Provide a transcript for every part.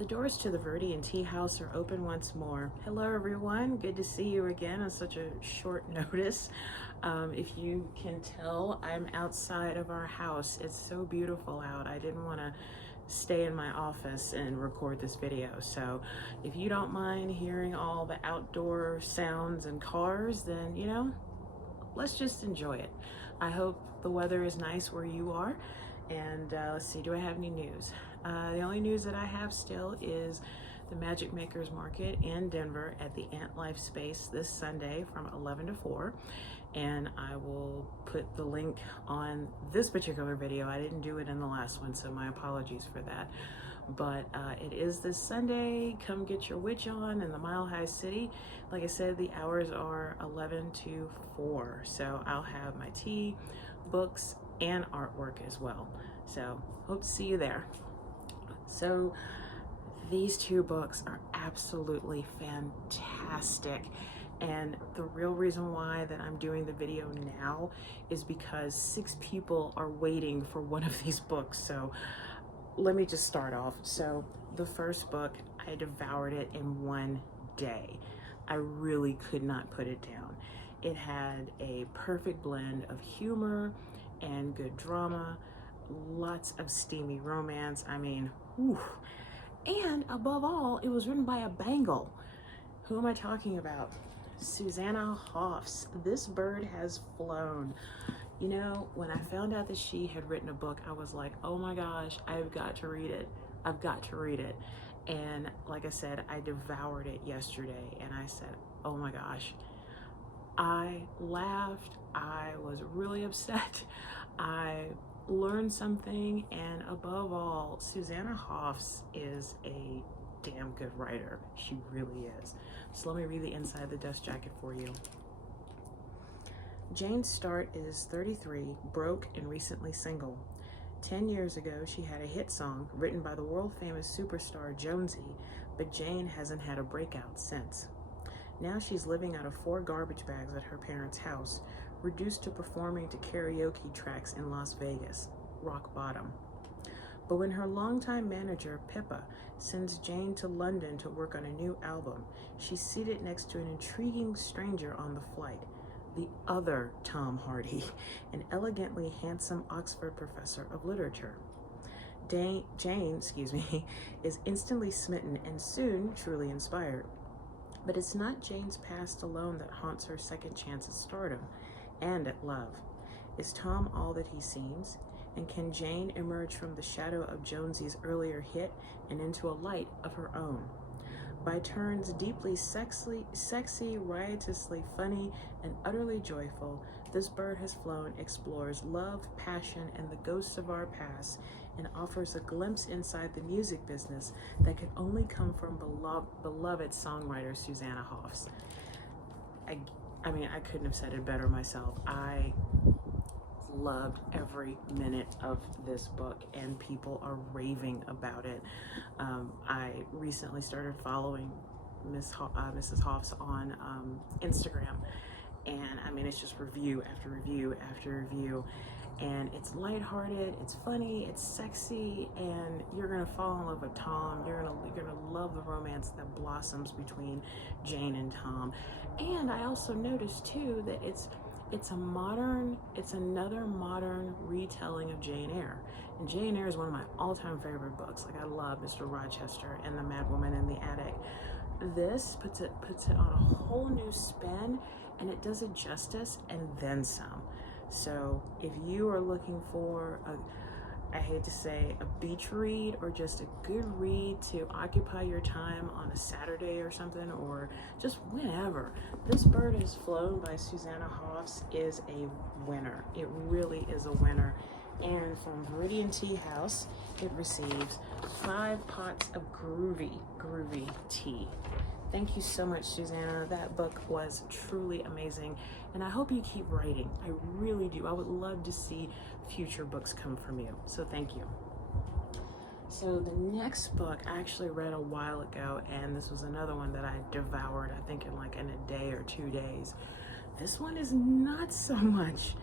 The doors to the Viridian tea house are open once more. Hello everyone, good to see you again on such a short notice. If you can tell, I'm outside of our house. It's so beautiful out. I didn't want to stay in my office and record this video. So if you don't mind hearing all the outdoor sounds and cars, then let's just enjoy it. I hope the weather is nice where you are. And let's see, do I have any news? The only news that I have still is the Magic Makers Market in Denver at the Ant Life Space this Sunday from 11 to 4. And I will put the link on this particular video. I didn't do it in the last one, so my apologies for that. But it is this Sunday. Come get your witch on in the Mile High City. Like I said, the hours are 11 to 4. So I'll have my tea, books, and artwork as well. So hope to see you there. So these two books are absolutely fantastic. And the real reason why that I'm doing the video now is because 6 people are waiting for one of these books. So let me just start off. So the first book, I devoured it in one day. I really could not put it down. It had a perfect blend of humor and good drama, lots of steamy romance. I mean, whew. And above all, it was written by a Bengal. Who am I talking about? Susanna Hoffs. This bird has flown. You know, when I found out that she had written a book, I was like, oh my gosh, I've got to read it. I've got to read it. And like I said, I devoured it yesterday, and I said, oh my gosh. I laughed, I was really upset, I learned something, and above all, Susanna Hoffs is a damn good writer. She really is. So let me read the inside of the dust jacket for you. Jane Start is 33, broke, and recently single. 10 years ago, she had a hit song written by the world-famous superstar Jonesy, but Jane hasn't had a breakout since. Now she's living out of 4 garbage bags at her parents' house, reduced to performing to karaoke tracks in Las Vegas, rock bottom. But when her longtime manager, Pippa, sends Jane to London to work on a new album, she's seated next to an intriguing stranger on the flight, the other Tom Hardy, an elegantly handsome Oxford professor of literature. Jane, is instantly smitten and soon truly inspired. But it's not Jane's past alone that haunts her second chance at stardom and at love. Is Tom all that he seems? And can Jane emerge from the shadow of Jonesy's earlier hit and into a light of her own? By turns deeply sexy, riotously funny, and utterly joyful, This Bird Has Flown explores love, passion, and the ghosts of our past, and offers a glimpse inside the music business that can only come from beloved songwriter Susanna Hoffs. I mean, I couldn't have said it better myself. I loved every minute of this book, and people are raving about it. I recently started following Mrs. Hoffs on Instagram, and I mean, it's just review after review after review, and it's lighthearted, it's funny, it's sexy, and you're gonna fall in love with Tom. You're gonna love the romance that blossoms between Jane and Tom. And I also noticed too that it's another modern retelling of Jane Eyre. And Jane Eyre is one of my all-time favorite books. Like, I love Mr. Rochester and the Mad Woman in the Attic. This puts it on a whole new spin, and it does it justice and then some. So if you are looking for I hate to say a beach read, or just a good read to occupy your time on a Saturday or something, or just whenever, This Bird Has Flown by Susanna Hoffs is a winner. It really is a winner. And from Viridian Tea House, it receives 5 pots of groovy tea. Thank you so much, Susanna. That book was truly amazing, and I hope you keep writing. I really do. I would love to see future books come from you, so thank you. So the next book I actually read a while ago, and this was another one that I devoured, I think in a day or 2 days. This one is not so much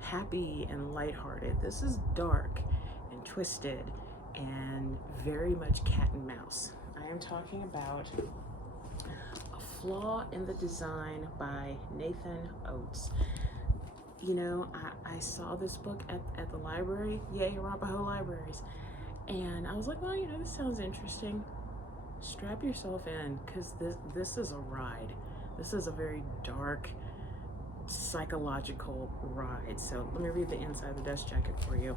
happy and lighthearted. This is dark and twisted and very much cat and mouse. I am talking about A Flaw in the Design by Nathan Oates. You know, I saw this book at the library, yay, Arapahoe Libraries, and I was like, well, you know, this sounds interesting. Strap yourself in, because this is a ride. This is a very dark, psychological ride. So let me read the inside of the dust jacket for you.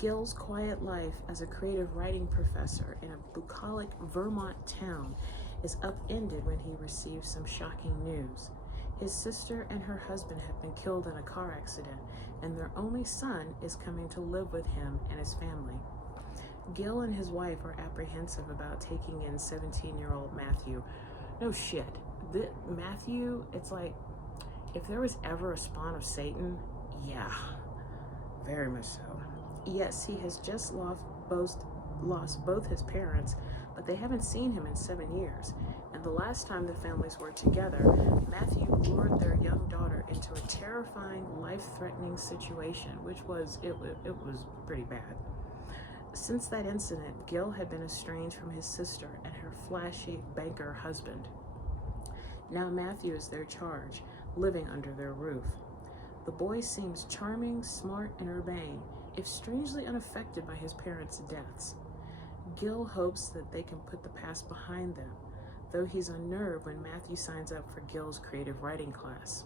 Gil's quiet life as a creative writing professor in a bucolic Vermont town is upended when he receives some shocking news. His sister and her husband have been killed in a car accident, and their only son is coming to live with him and his family. Gil and his wife are apprehensive about taking in 17-year-old Matthew. No shit. Matthew, it's like, if there was ever a spawn of Satan, yeah, very much so. Yes, he has just lost both his parents, but they haven't seen him in 7 years. And the last time the families were together, Matthew lured their young daughter into a terrifying, life-threatening situation, which was pretty bad. Since that incident, Gil had been estranged from his sister and her flashy banker husband. Now Matthew is their charge, living under their roof. The boy seems charming, smart, and urbane, if strangely unaffected by his parents' deaths. Gil hopes that they can put the past behind them, though he's unnerved when Matthew signs up for Gil's creative writing class.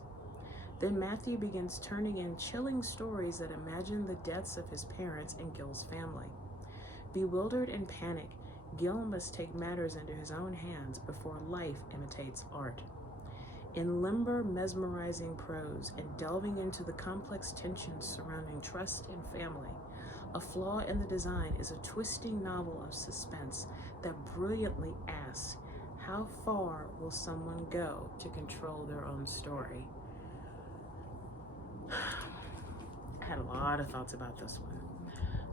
Then Matthew begins turning in chilling stories that imagine the deaths of his parents and Gil's family. Bewildered and panicked, Gil must take matters into his own hands before life imitates art. In limber, mesmerizing prose and delving into the complex tensions surrounding trust and family, A Flaw in the Design is a twisting novel of suspense that brilliantly asks, how far will someone go to control their own story? I had a lot of thoughts about this one.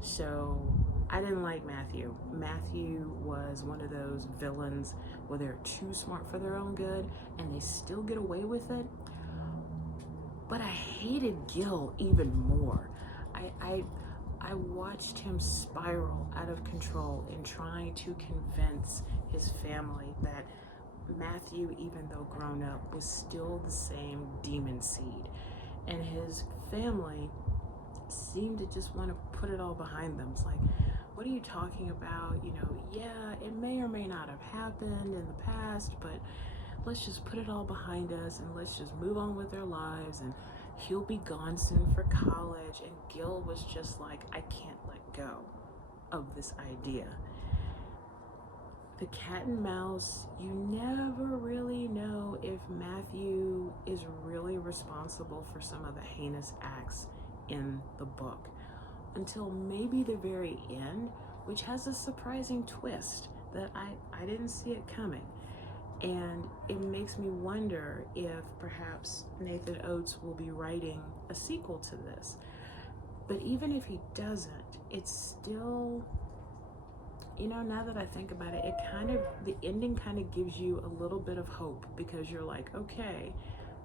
So I didn't like Matthew. Matthew was one of those villains where they're too smart for their own good and they still get away with it. But I hated Gil even more. I watched him spiral out of control in trying to convince his family that Matthew, even though grown up, was still the same demon seed. And his family seemed to just want to put it all behind them. It's like, what are you talking about? You know, yeah, it may or may not have happened in the past, but let's just put it all behind us and let's just move on with their lives, and he'll be gone soon for college. And Gil was just like, I can't let go of this idea. The cat and mouse, you never really know if Matthew is really responsible for some of the heinous acts in the book until maybe the very end, which has a surprising twist that I didn't see it coming. And it makes me wonder if perhaps Nathan Oates will be writing a sequel to this. But even if he doesn't, it's still, you know, now that I think about it, the ending kind of gives you a little bit of hope, because you're like, okay,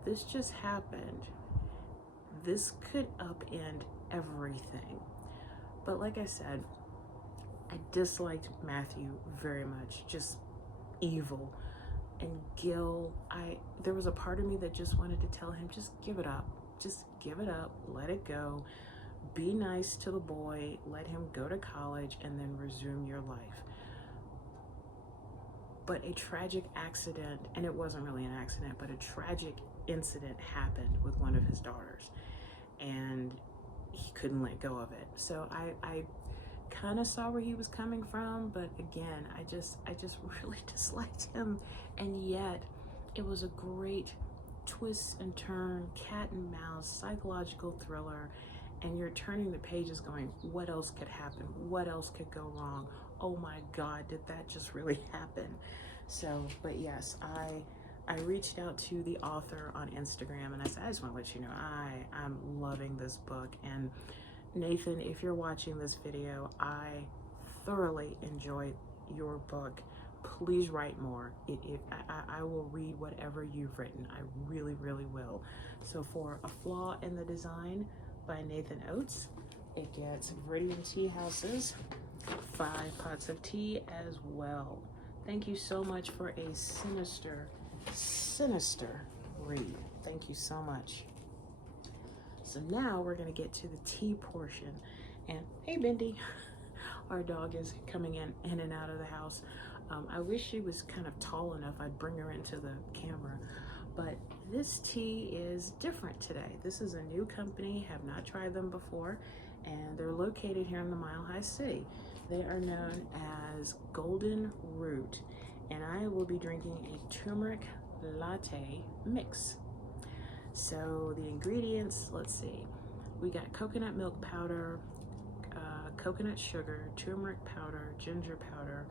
this just happened. This could upend everything. But like I said, I disliked Matthew very much, just evil. And Gil, there was a part of me that just wanted to tell him, just give it up. Just give it up, let it go. Be nice to the boy, let him go to college, and then resume your life. But a tragic accident, and it wasn't really an accident, but a tragic incident happened with one of his daughters, and he couldn't let go of it. So I kind of saw where he was coming from, but again, I just really disliked him. And yet it was a great twist and turn, cat and mouse, psychological thriller, and you're turning the pages going, what else could happen? What else could go wrong? Oh my God, did that just really happen? So, but yes, I reached out to the author on Instagram and I said, I just want to let you know, I'm loving this book. And Nathan, if you're watching this video, I thoroughly enjoyed your book. Please write more. I will read whatever you've written. I really, really will. So for A Flaw in the Design by Nathan Oates, it gets Viridian tea houses, 5 pots of tea as well. Thank you so much for a sinister read. Thank you so much. So now we're gonna get to the tea portion. And hey, Bendy, our dog is coming in and out of the house. I wish she was kind of tall enough, I'd bring her into the camera. But this tea is different today. This is a new company, have not tried them before, and they're located here in the Mile High City. They are known as Golden Root, and I will be drinking a turmeric latte mix. So the ingredients, let's see. We got coconut milk powder, coconut sugar, turmeric powder, ginger powder,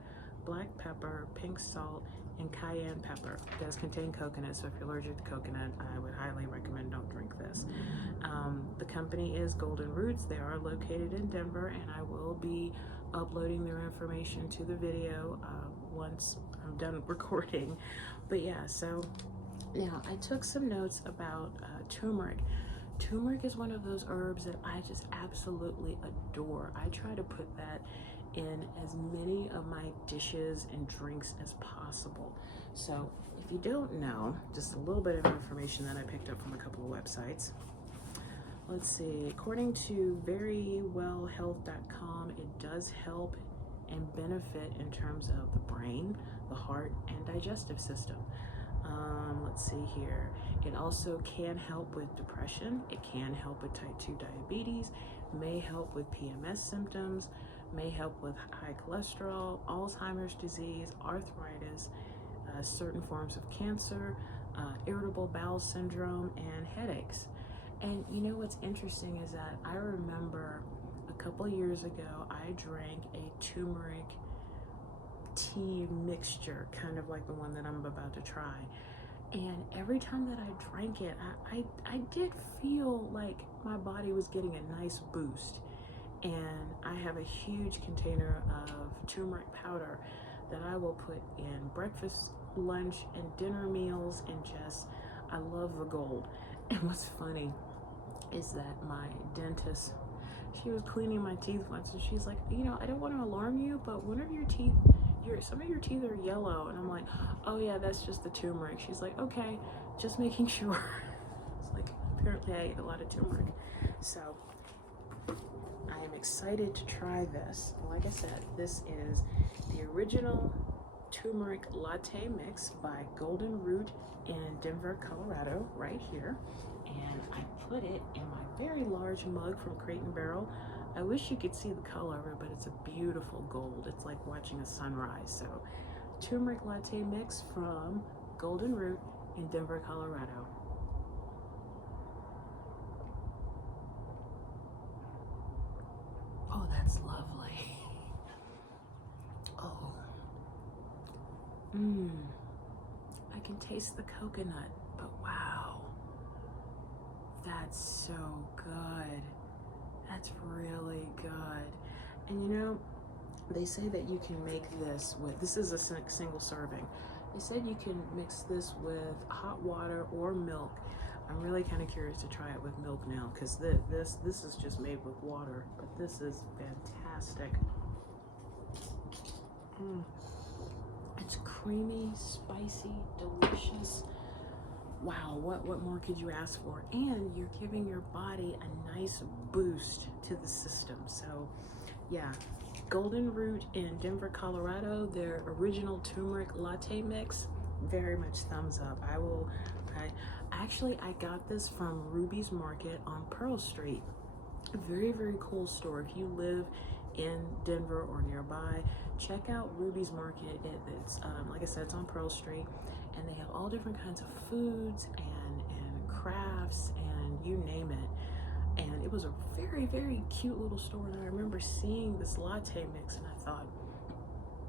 black pepper, pink salt, and cayenne pepper. It does contain coconut, so if you're allergic to coconut, I would highly recommend don't drink this. The company is Golden Roots. They are located in Denver, and I will be uploading their information to the video once I'm done recording. But yeah, so now I took some notes about turmeric. Turmeric is one of those herbs that I just absolutely adore. I try to put that in as many of my dishes and drinks as possible. So if you don't know, just a little bit of information that I picked up from a couple of websites. Let's see, according to verywellhealth.com, it does help and benefit in terms of the brain, the heart, and digestive system. Let's see here. It also can help with depression. It can help with type 2 diabetes, may help with PMS symptoms, may help with high cholesterol, Alzheimer's disease, arthritis, certain forms of cancer, irritable bowel syndrome, and headaches. And you know what's interesting is that I remember a couple years ago, I drank a turmeric tea mixture, kind of like the one that I'm about to try. And every time that I drank it, I did feel like my body was getting a nice boost. And I have a huge container of turmeric powder that I will put in breakfast, lunch, and dinner meals, and just, I love the gold. And what's funny is that my dentist, she was cleaning my teeth once, and she's like, you know, I don't want to alarm you, but one of your teeth, some of your teeth are yellow. And I'm like, oh yeah, that's just the turmeric. She's like, okay, just making sure. It's like, apparently I ate a lot of turmeric. So I am excited to try this. Like I said, this is the original turmeric latte mix by Golden Root in Denver, Colorado, right here. And I put it in my very large mug from Crate and Barrel. I wish you could see the color of it, but it's a beautiful gold. It's like watching a sunrise. So, turmeric latte mix from Golden Root in Denver, Colorado. Oh, that's lovely. Oh. I can taste the coconut, but wow. That's so good. That's really good. And you know, they say that you can make this with, this is a single serving. They said you can mix this with hot water or milk. I'm really kind of curious to try it with milk now, because this is just made with water, but this is fantastic. It's creamy, spicy, delicious. Wow, what more could you ask for? And you're giving your body a nice boost to the system. So yeah, Golden Root in Denver, Colorado, their original turmeric latte mix, very much thumbs up. I got this from Ruby's Market on Pearl Street. A very, very cool store. If you live in Denver or nearby, check out Ruby's Market. It's like I said, it's on Pearl Street, and they have all different kinds of foods and crafts and you name it. And it was a very, very cute little store, and I remember seeing this latte mix and I thought,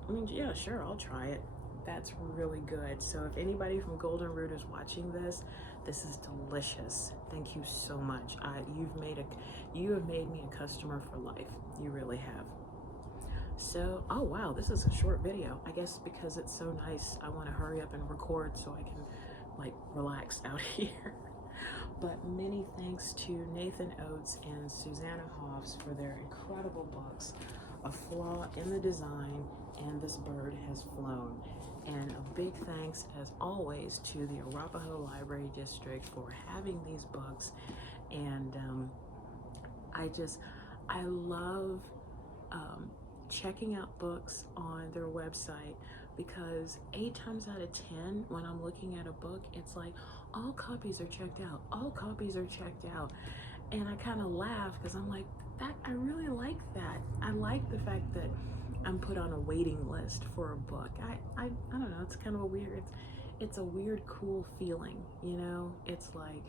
I mean, yeah, sure, I'll try it. That's really good. So if anybody from Golden Root is watching this, this is delicious. Thank you so much. You have made me a customer for life. You really have. So, oh wow, this is a short video. I guess because it's so nice, I want to hurry up and record so I can like relax out here. But many thanks to Nathan Oates and Susanna Hoffs for their incredible books. a flaw in the design, and this bird has flown. And a big thanks, as always, to the Arapahoe Library District for having these books. And I love checking out books on their website, because 8 times out of 10, when I'm looking at a book, it's like, all copies are checked out, all copies are checked out. And I kind of laugh, because I'm like, I really like that. I like the fact that I'm put on a waiting list for a book. I don't know, it's kind of a weird, it's a weird, cool feeling, you know? It's like,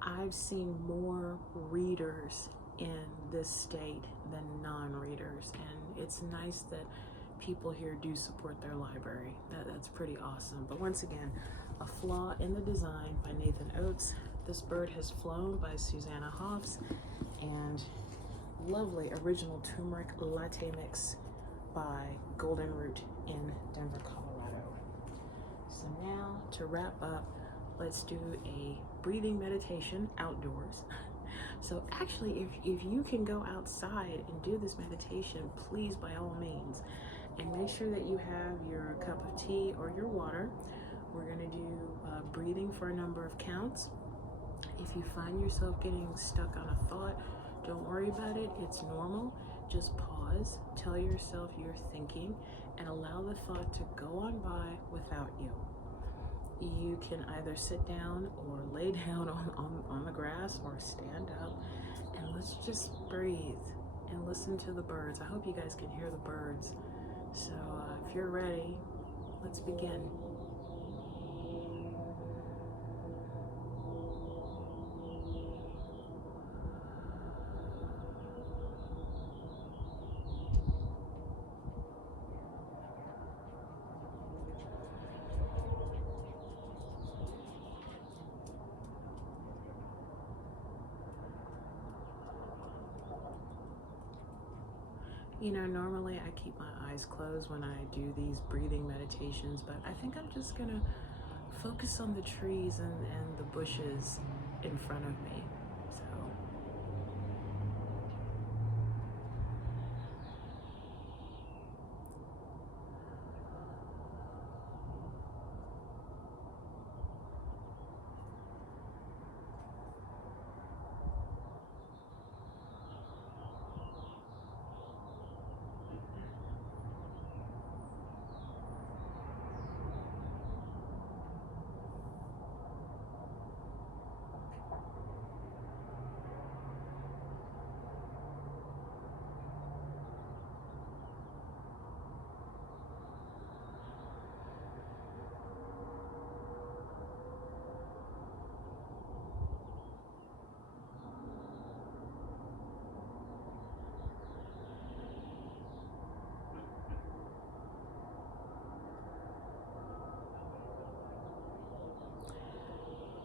I've seen more readers in this state than non-readers, and it's nice that people here do support their library. That's pretty awesome. But once again, A Flaw in the Design by Nathan Oates. This Bird Has Flown by Susanna Hoffs, and lovely original Turmeric Latte mix by Golden Root in Denver, Colorado. So now, to wrap up, let's do a breathing meditation outdoors. So actually, if you can go outside and do this meditation, please, by all means, and make sure that you have your cup of tea or your water. We're gonna do breathing for a number of counts. If you find yourself getting stuck on a thought, don't worry about it, it's normal. Just pause, tell yourself you're thinking, and allow the thought to go on by without you. You can either sit down or lay down on the grass or stand up, and let's just breathe and listen to the birds. I hope you guys can hear the birds. So if you're ready, let's begin. You know, normally I keep my eyes closed when I do these breathing meditations, but I think I'm just gonna focus on the trees and the bushes in front of me. So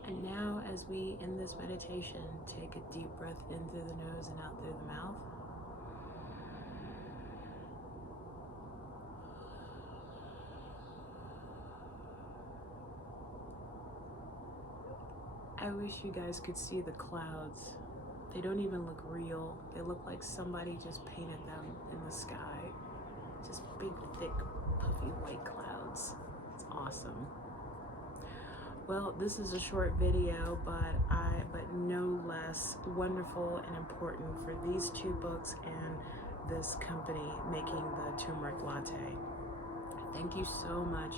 and now, as we end this meditation, take a deep breath in through the nose and out through the mouth. I wish you guys could see the clouds. They don't even look real. They look like somebody just painted them in the sky. Just big, thick, puffy white clouds. It's awesome. Well, this is a short video, but no less wonderful and important for these 2 books and this company making the Turmeric Latte. Thank you so much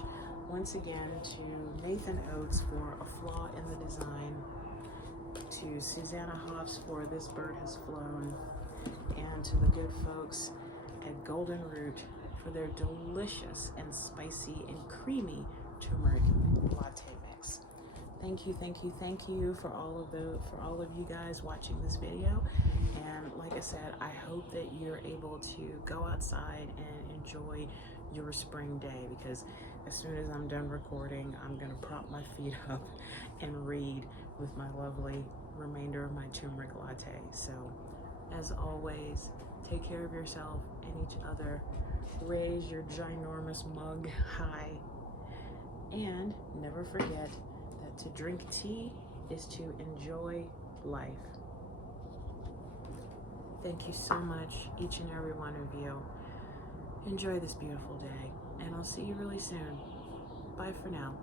once again to Nathan Oates for A Flaw in the Design, to Susanna Hoffs for This Bird Has Flown, and to the good folks at Golden Root for their delicious and spicy and creamy turmeric latte mix. Thank you, thank you, thank you for all of you guys watching this video. And like I said, I hope that you're able to go outside and enjoy your spring day, because as soon as I'm done recording, I'm gonna prop my feet up and read with my lovely remainder of my turmeric latte. So as always, take care of yourself and each other. Raise your ginormous mug high, and never forget that to drink tea is to enjoy life. Thank you so much, each and every one of you. Enjoy this beautiful day, and I'll see you really soon. Bye for now.